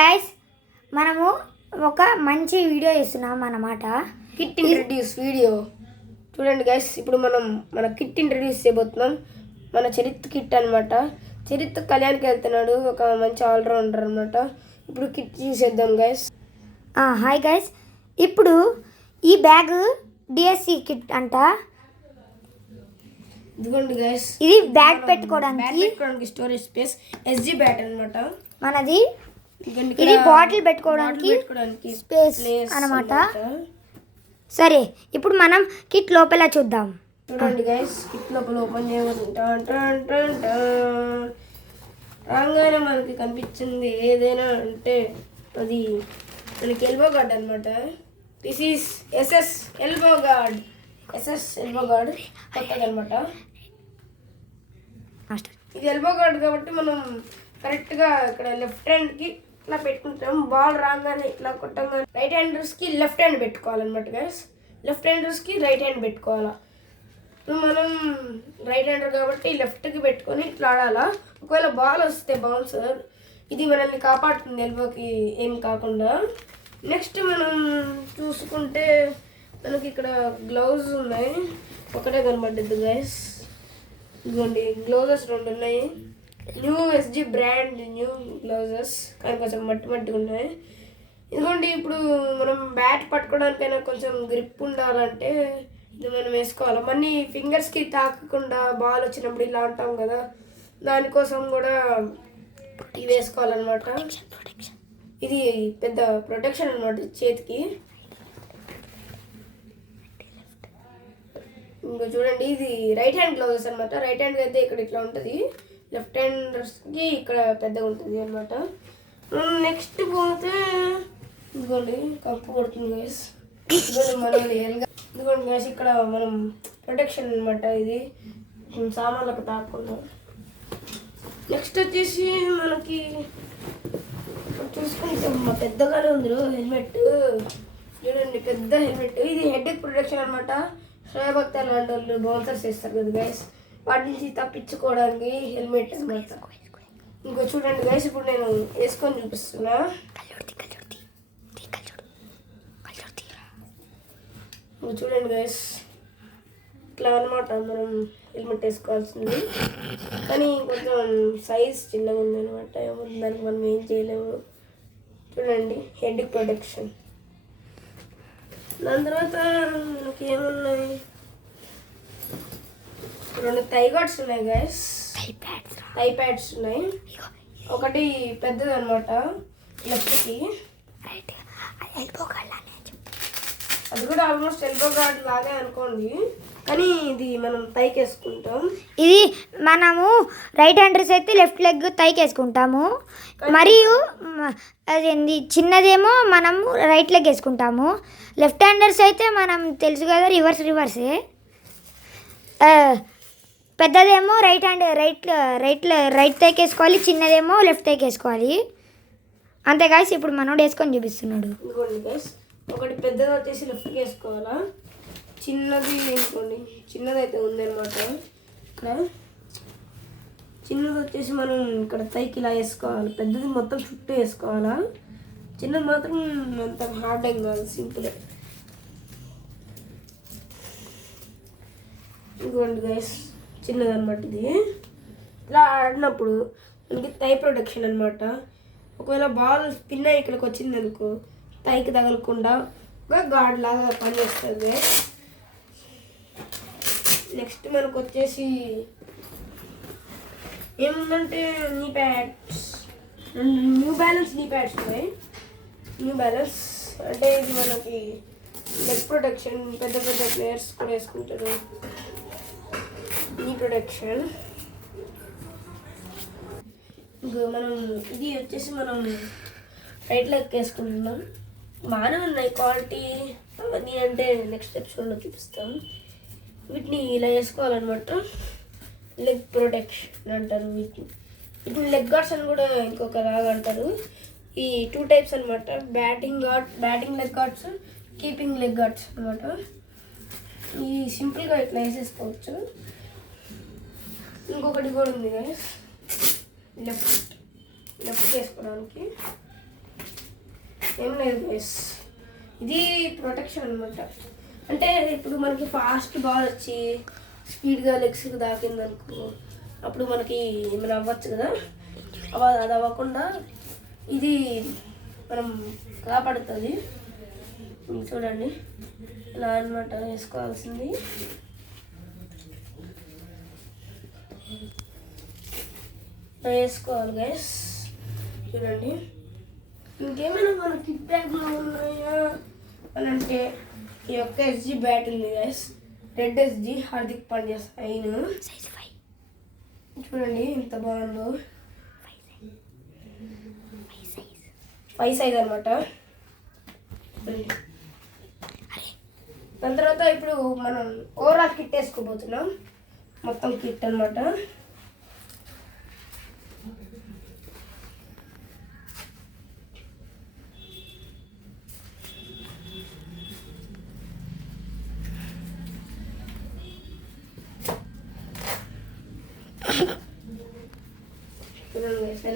Guys మనము ఒక మంచి వీడియో చేస్తున్నాం అన్నమాట. కిట్ ఇంట్రడ్యూస్ వీడియో చూడండి గైస్. ఇప్పుడు మనం మన కిట్ ఇంట్రడ్యూస్ చేయబోతున్నాం. మన చరిత్ కిట్ అనమాట. చరిత్ కళ్యాణ్కి వెళ్తున్నాడు, ఒక మంచి ఆల్రౌండర్ అనమాట. ఇప్పుడు కిట్ చూసేద్దాం గైస్. హాయ్ గైస్, ఇప్పుడు ఈ బ్యాగ్ డిఎస్సి కిట్ అంట. ఇదిగోండి గైస్, ఇది బ్యాగ్ పెట్టుకోవడానికి స్టోరేజ్ స్పేస్ ఎస్జీ బ్యాట్ అనమాట మనది. ఇది బాటిల్ పెట్టుకోవడానికి స్పేస్ అన్నమాట. సరే, ఇప్పుడు మనం కిట్ లోపల చూద్దాం. చూడండి గైస్, కిట్ లోపల ఓపెన్ రాగానే మనకి కనిపించింది ఏదైనా అంటే అది మనకి ఎల్బో గార్డ్ అనమాట. This is SS elbow guard. కొత్తది అనమాట. ఇది ఎల్బో గార్డ్ కాబట్టి మనం కరెక్ట్గా ఇక్కడ లెఫ్ట్ హ్యాండ్కి ఇట్లా పెట్టుకుంటాం. బాల్ రాగానే ఇట్లా కొట్టంగానే రైట్ హ్యాండర్స్కి లెఫ్ట్ హ్యాండ్ పెట్టుకోవాలన్నమాట గైస్. లెఫ్ట్ హ్యాండర్స్కి రైట్ హ్యాండ్ పెట్టుకోవాలా. ఇప్పుడు మనం రైట్ హ్యాండర్ కాబట్టి లెఫ్ట్కి పెట్టుకొని ఇట్లా ఆడాలా. ఒకవేళ బాల్ వస్తే బౌన్సర్ ఇది మనల్ని కాపాడుతుంది, ఎల్బోకి ఏం కాకుండా. నెక్స్ట్ మనం చూసుకుంటే మనకి ఇక్కడ గ్లౌజ్ ఉన్నాయి, ఒకటే కనబడ్డది గైస్. ఇదిగోండి గ్లౌజెస్ 2 ఉన్నాయి. New SG brand new gloves, కానీ కొంచెం మట్టిగా ఉన్నాయి. ఇదిగోండి, ఇప్పుడు మనం బ్యాట్ పట్టుకోవడానికైనా కొంచెం గ్రిప్ ఉండాలంటే ఇది మనం వేసుకోవాలి. మళ్ళీ ఫింగర్స్కి తాకకుండా బాల్ వచ్చినప్పుడు ఇలా అంటాం కదా, దానికోసం కూడా ఇవి వేసుకోవాలన్నమాట. ఇది పెద్ద ప్రొటెక్షన్ అనమాట చేతికి. ఇంకా చూడండి, ఇది రైట్ హ్యాండ్ గ్లౌజెస్ అనమాట. రైట్ హ్యాండ్ అయితే ఇక్కడ ఇట్లా ఉంటుంది, లెఫ్ట్ హ్యాండర్స్కి ఇక్కడ పెద్దగా ఉంటుంది అనమాట. నెక్స్ట్ పోతే ఇదిగోండి కప్పు కొడుతుంది గైస్. ఇదిగోండి మనం ఇదిగోండి గైస్, ఇక్కడ మనం ప్రొటెక్షన్ అనమాట. ఇది సామాన్లకు తాకుండా. నెక్స్ట్ వచ్చేసి మనకి చూసుకుంటే పెద్దగానే ఉంది హెల్మెట్. చూడండి, పెద్ద హెల్మెట్. ఇది హెడ్ ప్రొటెక్షన్ అనమాట. షోయబ్ అఖ్తర్ లాంటి వాళ్ళు బౌన్సర్స్ చేస్తారు కదా గైస్, వాటి నుంచి తప్పించుకోవడానికి హెల్మెట్ అనమాట. ఇంకో చూడండి గైస్, ఇప్పుడు నేను వేసుకొని చూపిస్తున్నా. ఇంకో చూడండి గైస్, ఇట్లా అనమాట మనం హెల్మెట్ వేసుకోవాల్సింది. కానీ కొంచెం సైజ్ చిన్నగా ఉంది అనమాట, దానికి మనం ఏం చేయలేము. చూడండి, హెడ్ ప్రొటెక్షన్. దాని తర్వాత మనకి ఏమున్నాయి, 2 థై గార్డ్స్ ఉన్నాయి గైస్. థై ప్యాడ్స్ ఉన్నాయి. ఒకటి పెద్దది అనమాట లెఫ్ట్కి, అది కూడా ఆల్మోస్ట్ ఎల్బో గార్డ్ లాగే అనుకోండి, కానీ ఇది మనం థైకి వేసుకుంటాం. ఇది మనము రైట్ హ్యాండర్స్ అయితే లెఫ్ట్ లెగ్ థైకి వేసుకుంటాము, మరియు అదేంది చిన్నదేమో మనము రైట్ లెగ్ వేసుకుంటాము. లెఫ్ట్ హ్యాండర్స్ అయితే మనం తెలుసు కదా, రివర్సే. పెద్దదేమో రైట్ థైకి వేసుకోవాలి, చిన్నదేమో లెఫ్ట్ థైకి వేసుకోవాలి. అంతే గాయస్, ఇప్పుడు మనోడు వేసుకొని చూపిస్తున్నాడు. ఇంకోండి గైస్, ఒకటి పెద్దది వచ్చేసి లెఫ్ట్కి వేసుకోవాలా, చిన్నది వేసుకోండి. చిన్నది అయితే ఉందన్నమాట ఇక్కడ. చిన్నది వచ్చేసి మనం ఇక్కడ థైకి ఇలా వేసుకోవాలి, పెద్దది మొత్తం చుట్టూ వేసుకోవాలా. చిన్నది మాత్రం అంత హార్డ్ ఏం కాదు, సింపుల్. ఇంకోండి గైస్, చిన్నది అనమాట ఇది. ఇలా ఆడినప్పుడు మనకి థై ప్రొటెక్షన్ అనమాట. ఒకవేళ బాల్ స్పిన్ అయ్యి ఇక్కడికి వచ్చింది అనుకో, థైకి తగలకుండా ఒక గార్డ్ లాగా పనిచేస్తుంది. నెక్స్ట్ మనకు వచ్చేసి ఏముందంటే నీ ప్యాడ్స్, 2 న్యూ బ్యాలెన్స్ నీ ప్యాడ్స్ ఉన్నాయి. న్యూ బ్యాలెన్స్ అంటే ఇది మనకి లెగ్ ప్రొటెక్షన్, పెద్ద ప్లేయర్స్ కూడా వేసుకుంటారు. నీ ప్రొటెక్షన్. ఇంకా మనం ఇది వచ్చేసి మనం రైట్ లెగ్ వేసుకుంటున్నాం. బాగానే ఉన్నాయి క్వాలిటీ అవన్నీ, అంటే నెక్స్ట్ ఎపిసోడ్లో చూపిస్తాం. వీటిని ఇలా వేసుకోవాలన్నమాట. లెగ్ ప్రొటెక్షన్ అంటారు వీటిని. ఇప్పుడు లెగ్ గార్డ్స్ అని కూడా ఇంకొక లాగా అంటారు. ఈ 2 టైప్స్ అనమాట, batting leg guards, keeping leg guards అనమాట. ఈ సింపుల్గా ఇట్లా వేసేసుకోవచ్చు. ఇంకొకటి కూడా ఉంది గైస్, లెఫ్ట్ వేసుకోవడానికి. ఏం లేదు గైస్, ఇది ప్రొటెక్షన్ అనమాట. అంటే ఇప్పుడు మనకి ఫాస్ట్ బాల్ వచ్చి స్పీడ్గా లెగ్స్కి దాకిందనుకో, అప్పుడు మనకి ఏమైనా అవ్వచ్చు కదా, అది అవ్వకుండా ఇది మనం కాపాడుతుంది. చూడండి ఇలా అనమాట వేసుకోవాల్సింది. వేసుకోవాలి గైస్. చూడండి ఇంకేమైనా మన కిట్ బ్యాగ్లో ఉన్నాయా అని అంటే ఈ యొక్క ఎస్జీ బ్యాట్ ఉంది guys, red SG Hardik Pandya sign. చూడండి ఎంత బాగుందో, 5 సైజ్ అనమాట. దాని తర్వాత ఇప్పుడు మనం ఓవరాల్ కిట్ వేసుకోబోతున్నాం, మొత్తం కిట్ అనమాట.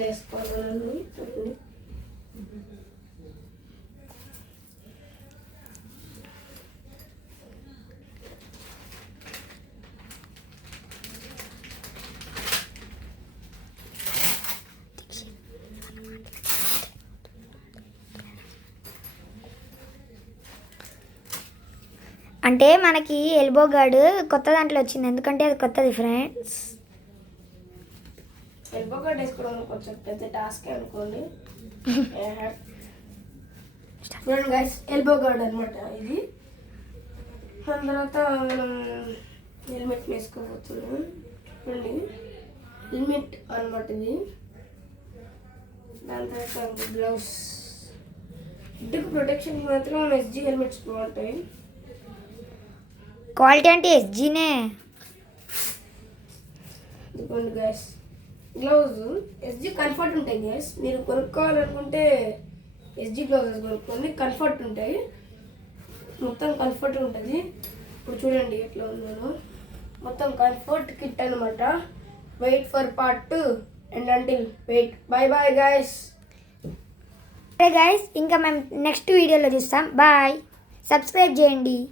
వేసుకోవాలి. చూడండి అంటే మనకి ఎల్బో గార్డ్ కొత్త దాంట్లో వచ్చింది, ఎందుకంటే అది కొత్తది ఫ్రెండ్స్. ఎల్బో గార్డ్ వేసుకోవడం కొంచెం పెద్ద టాస్క్ అనుకోండి. చూడండి గైస్, ఎల్బో గార్డ్ అనమాట ఇది. దాని తర్వాత మనం హెల్మెట్ వేసుకోబోతున్నాం. చూడండి హెల్మెట్ అనమాట ఇది. దాని తర్వాత గ్లౌస్. హెడ్కి ప్రొటెక్షన్ మాత్రం ఎస్జీ హెల్మెట్స్ బాగుంటాయి. క్వాలిటీ అంటే ఎస్జీనే. ఇదిగోండి గైస్ గ్లౌజ్ ఎస్జీ కంఫర్ట్ ఉంటాయి గైస్. మీరు కొనుక్కోవాలనుకుంటే ఎస్జీ గ్లౌజెస్ కొనుక్కోండి, కంఫర్ట్ ఉంటాయి, మొత్తం కంఫర్ట్ ఉంటుంది. ఇప్పుడు చూడండి ఎట్లా ఉందో, మొత్తం కంఫర్ట్ కిట్ అనమాట. Wait for part 2 and until wait. Bye bye guys. Guys ఇంకా మేము నెక్స్ట్ వీడియోలో చూస్తాం. బాయ్, సబ్స్క్రైబ్ చేయండి.